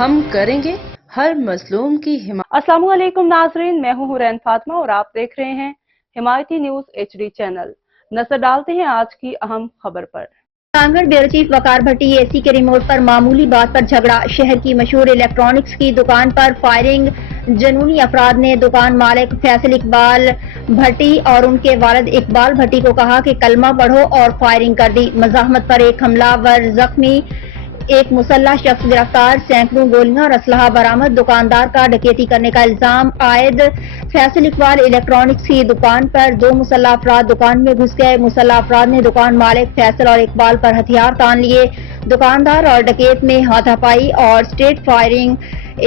ہم کریں گے ہر مظلوم کی حمایت۔ السلام علیکم ناظرین، میں ہوں حورین فاطمہ اور آپ دیکھ رہے ہیں حمایتی نیوز HD چینل۔ نظر ڈالتے ہیں آج کی اہم خبر پر۔ کانگڑ بیورو چیف وقار بھٹی اے سی کے ریموٹ پر معمولی بات پر جھگڑا، شہر کی مشہور الیکٹرانکس کی دکان پر فائرنگ، جنونی افراد نے دکان مالک فیصل اقبال بھٹی اور ان کے والد اقبال بھٹی کو کہا کہ کلمہ پڑھو اور فائرنگ کر دی۔ مزاحمت پر ایک حملہ ور زخمی، ایک مسلح شخص گرفتار، سینکڑوں گولیاں اور اسلحہ برآمد، دکاندار کا ڈکیتی کرنے کا الزام عائد۔ فیصل اقبال الیکٹرانکس کی دکان پر دو مسلح افراد دکان میں گھس گئے۔ مسلح افراد نے دکان مالک فیصل اور اقبال پر ہتھیار تان لیے۔ دکاندار اور ڈکیت میں ہاتھا پائی اور اسٹریٹ فائرنگ،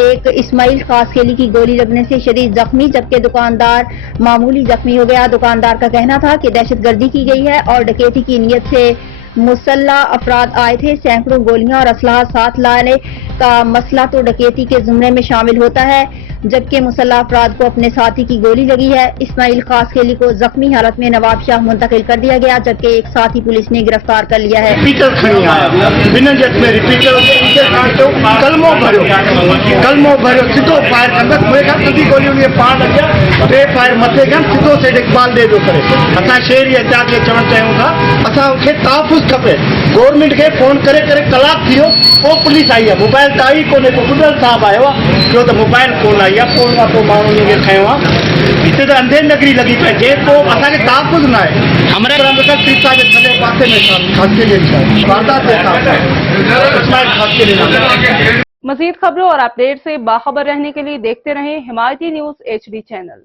ایک اسماعیل خاص کھیلی کی گولی لگنے سے شدید زخمی جبکہ دکاندار معمولی زخمی ہو گیا۔ دکاندار کا کہنا تھا کہ دہشت گردی کی گئی ہے اور ڈکیتی کی نیت سے مسلح افراد آئے تھے۔ سینکڑوں گولیاں اور اسلحہ ساتھ لانے کا مسئلہ تو ڈکیتی کے زمرے میں شامل ہوتا ہے جبکہ مسلح افراد کو اپنے ساتھی کی گولی لگی ہے۔ اسماعیل خاص کھیلی کو زخمی حالت میں نواب شاہ منتقل کر دیا گیا جبکہ ایک ساتھی پولیس نے گرفتار کر لیا ہے۔ کلمو بھرو سیدھو فائر کندا کوئی کدی گولی انہیں پار لگیا ٹے فائر متے گن سیدھو سے اقبال دے دو کرے اسا شہری احتیاط کے چون چاہیوں تھا اسا کے تحفظ کھپے گورنمنٹ کے فون کرے کلاک تھیو وہ پولیس آئی ہے موبائل تائی کونے کو بدل صاحب آیا جو تو موبائل فون آئی ہے فون کا تو مانو نے کھایا اتنے تو اندھیر نگری لگی پہ جے تو اسا کے تحفظ نہ ہے ہمارے برامدات تیسا کے تھلے پاسے میں خاص کے لیے واردات دیتا اسماعیل خاص کے لیے۔ مزید خبروں اور اپڈیٹ سے باخبر رہنے کے لیے دیکھتے رہیں حمایتی نیوز HD چینل۔